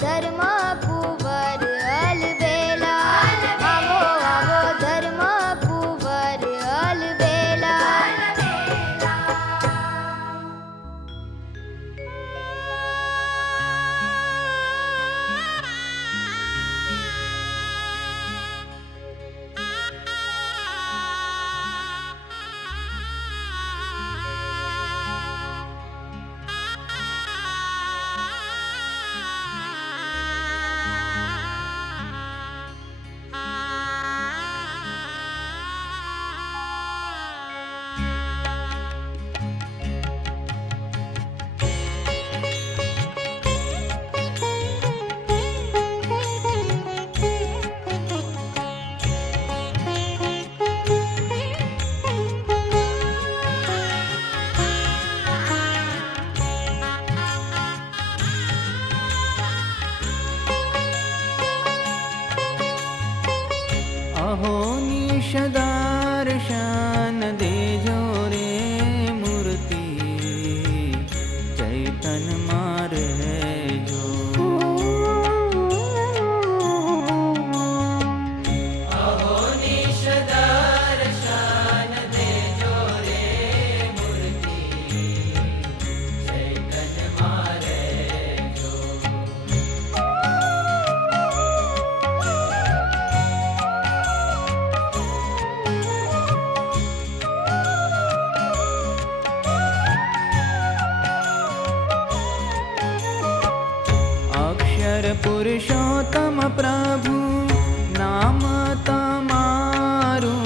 ધર્મ કુંવર અલબેલા, આવો આવો ધર્મ કુંવર અલબેલા. अहो निश दर्शन देजो रे मूर्ति चैतन मारे जो. अहो निश दर्शन देजो रे मूर्ति चैतन मारे जो. पुरुषोत्तम प्रभु नाम तमारू.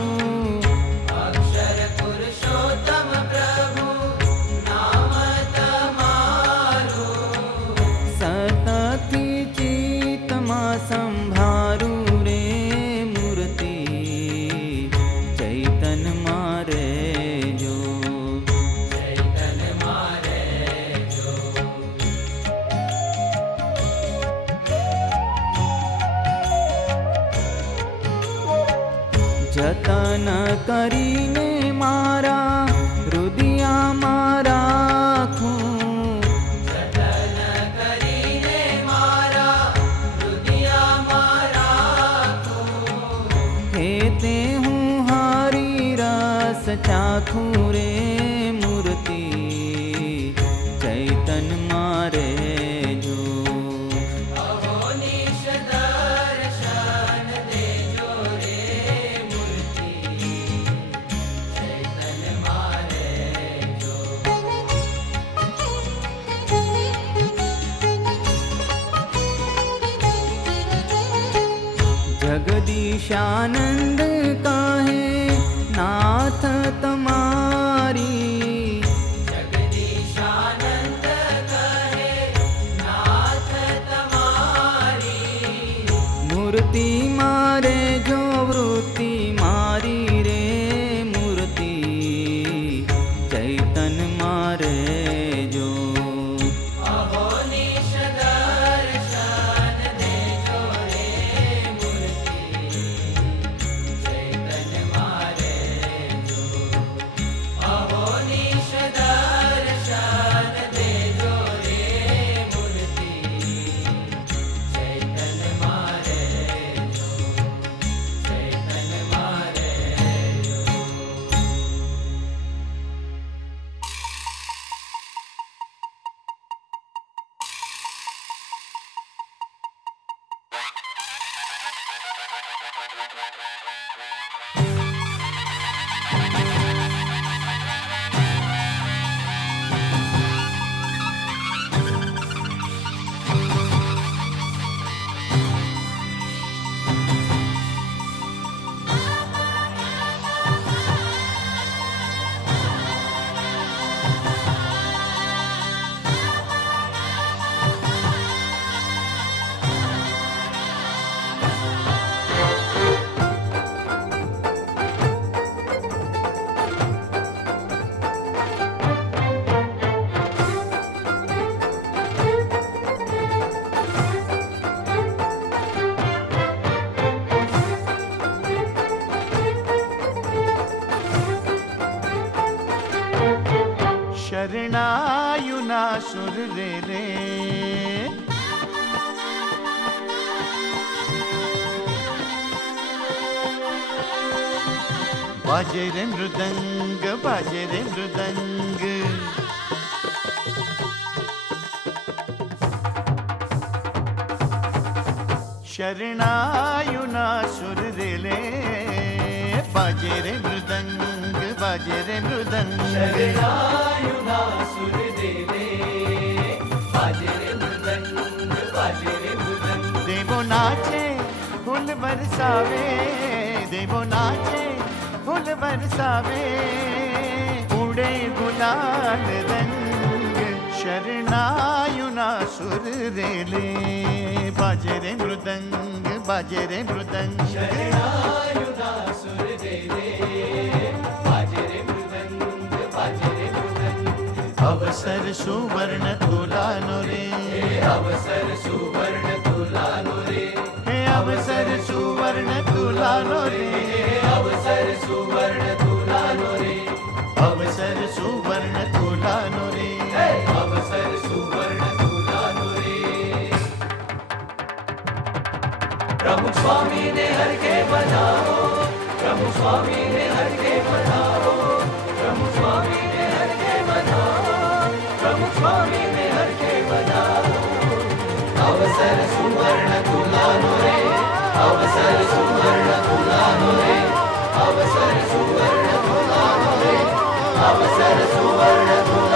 अक्षर पुरुषोत्तम प्रभु नाम तमारू. सतति चित्तमा संभारू रे मूर्ति चैतन मारे जो. चैतन मारे जो. जतन करीने मारा हृदयाમાં રાખું. જતન કરીને મારા હૃદયામાં રાખું. હે તે હું હરી રસ ચાખું રે મૂર્તિ ચૈતન મારે જો. जगदीशानंद काहे नाथ तमारी. जगदीशानंद कहे नाथ तमारी. मूर्ति मारे जो वृत्ति मारी रे मूर्ति चैतन मारे जो. अहो निश दर्शन देजो रे मूर्ति चैतन मारे जो. अहो निश दर्शन देजो रे मूर्ति चैतन मारे जो. चैतन मारे जो. शरणायुना सुर रे रे बाजे रे मृदंग, बाजे रे मृदंग। शरणायुना सुर रेले, बाजे रे मृदंग, बाजे रे मृदंग। शरणायुना सुर देले, बाजे रे मृदंग, बाजे रे मृदंग। देवो नाचे फूल बरसावे, देवो नाचे फूल बरसावे, उड़े गुलाल रंग। शरणायुना सुर रेले, बाजे रे मृदंग, बाजे रे मृदंग। शरणायुना सुर देले, बाजे रे मृदंग, बाजे रे मृदंग। अवसर सुवर्ण तुलानो रे, अवसर सुवर्ण तुलानो रे, हे अवसर सुवर्ण तुलानो रे, अवसर सुवर्ण तुलानो रे, अवसर सुवर्ण तुलानो रे। अवसर सुवर्ण तुलानो रे। प्रमुख स्वामी ने हर के बनाओ, प्रमुख स्वामी ने हर के बनाओ, प्रमुख स्वामी ने हर के बनाओ, प्रमुख स्वामी ने हर के बनाओ। अवसर सुवर्ण तुलानो रे, अवसर सुवर्ण तुलानो रे, अवसर सुवर्ण तुलानो रे, अवसर सुवर्ण तुलानो रे।